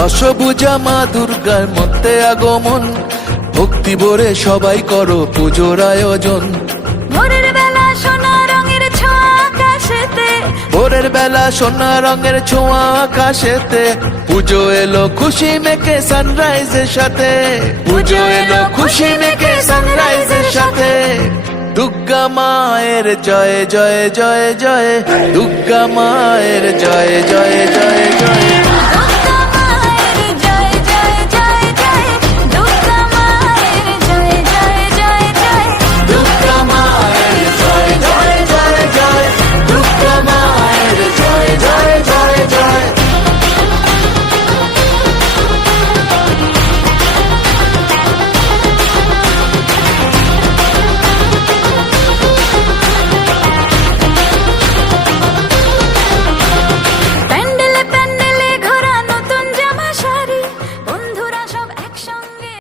দশভুজা মা দুর্গার মধ্যে আগমন, ভক্তি ভরে সবাই করো পুজোর আয়োজন। ভোরের বেলা সোনা রঙের ছোঁয়া আকাশেতে, ভোরের বেলা সোনা রঙের ছোঁয়া আকাশেতে, পুজো এলো খুশি মেখে সানরাইজের সাথে, পুজো এলো খুশি মেখে সানরাইজের সাথে। দুর্গা মায়ের জয় জয় জয় জয়, দুর্গা মায়ের জয় জয় জয় জয়।